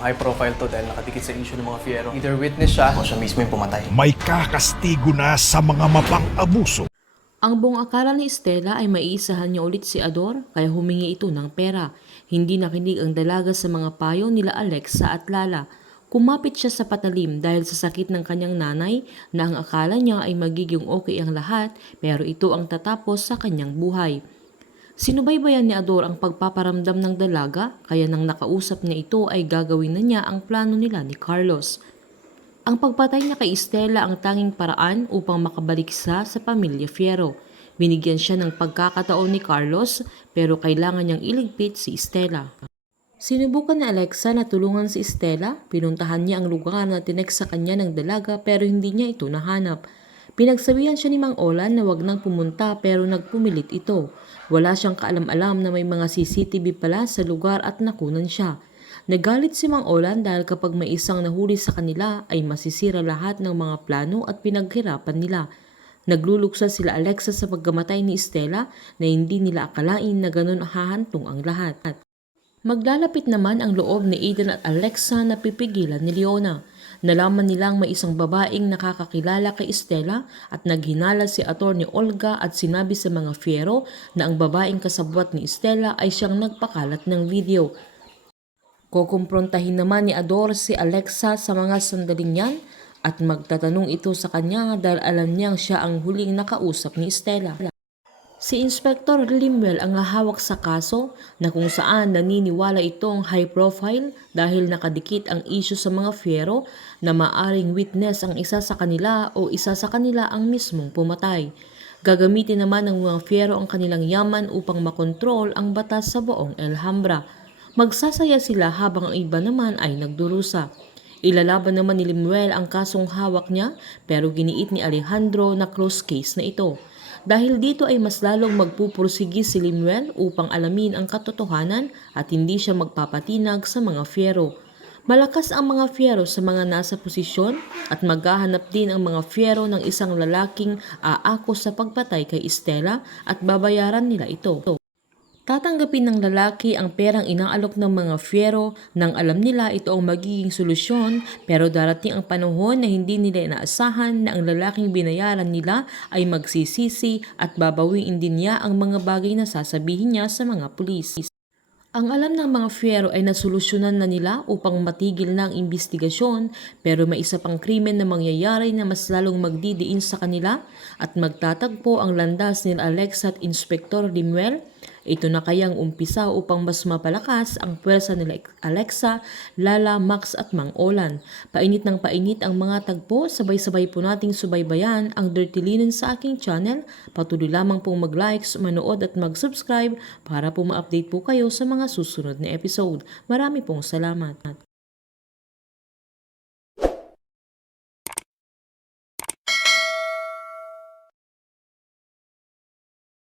High profile to dahil nakadikit sa issue ng mga Fiero. Either witness siya o siya mismo yung pumatay. May kakastigo na sa mga mapang-abuso. Ang buong akala ni Stella ay maiisahan niya ulit si Ador kaya humingi ito ng pera. Hindi nakinig ang dalaga sa mga payo nila Alexa at Lala. Kumapit siya sa patalim dahil sa sakit ng kanyang nanay na ang akala niya ay magiging okay ang lahat pero ito ang tatapos sa kanyang buhay. Sinubaybayan ni Ador ang pagpaparamdam ng dalaga kaya nang nakausap niya ito ay gagawin na niya ang plano nila ni Carlos. Ang pagpatay niya kay Stella ang tanging paraan upang makabalik sa pamilya Fiero. Binigyan siya ng pagkakataon ni Carlos pero kailangan niyang iligpit si Stella. Sinubukan ni Alexa na tulungan si Stella, pinuntahan niya ang lugar na tinext sa kanya ng dalaga pero hindi niya ito nahanap. Pinagsabihan siya ni Mang Olan na wag nang pumunta pero nagpumilit ito. Wala siyang kaalam-alam na may mga CCTV pala sa lugar at nakunan siya. Nagalit si Mang Olan dahil kapag may isang nahuli sa kanila ay masisira lahat ng mga plano at pinaghirapan nila. Nagluluksa sila Alexa sa pagkamatay ni Stella na hindi nila akalain na ganun hahantong ang lahat. Maglalapit naman ang loob ni Aiden at Alexa na pipigilan ni Leona. Nalaman nilang may isang babaeng nakakakilala kay Stella at naghinala si Atty. Olga at sinabi sa mga Fiero na ang babaeng kasabwat ni Stella ay siyang nagpakalat ng video. Kukumprontahin naman ni Ador si Alexa sa mga sandaling yan at magtatanong ito sa kanya dahil alam niyang siya ang huling nakausap ni Stella. Si Inspector Limuel ang hahawak sa kaso na kung saan naniniwala itong high profile dahil nakadikit ang issue sa mga Fiero na maaring witness ang isa sa kanila o isa sa kanila ang mismong pumatay. Gagamitin naman ng mga Fiero ang kanilang yaman upang makontrol ang batas sa buong Alhambra. Magsasaya sila habang ang iba naman ay nagdurusa. Ilalaban naman ni Limuel ang kasong hawak niya pero giniit ni Alejandro na close case na ito. Dahil dito ay mas lalong magpupursigi si Limuel upang alamin ang katotohanan at hindi siya magpapatinag sa mga Fiero. Malakas ang mga Fiero sa mga nasa posisyon at maghahanap din ang mga Fiero ng isang lalaking aako sa pagpatay kay Stella at babayaran nila ito. Tatanggapin ng lalaki ang perang inaalok ng mga Fiero nang alam nila ito ang magiging solusyon pero darating ang panahon na hindi nila inaasahan na ang lalaking binayaran nila ay magsisisi at babawiin din niya ang mga bagay na sasabihin niya sa mga pulis. Ang alam ng mga Fiero ay nasolusyonan na nila upang matigil na ang imbestigasyon pero may isa pang krimen na mangyayari na mas lalong magdidiin sa kanila at magtatagpo ang landas ni Alexa at Inspector Limuel. Ito na kayang umpisa upang mas mapalakas ang pwersa nila Alexa, Lala, Max at Mang Olan. Painit ng painit ang mga tagpo, sabay-sabay po nating subaybayan ang Dirty Linen sa aking channel. Patuloy lamang pong mag-likes, manood at mag-subscribe para po ma-update po kayo sa mga susunod na episode. Marami pong salamat.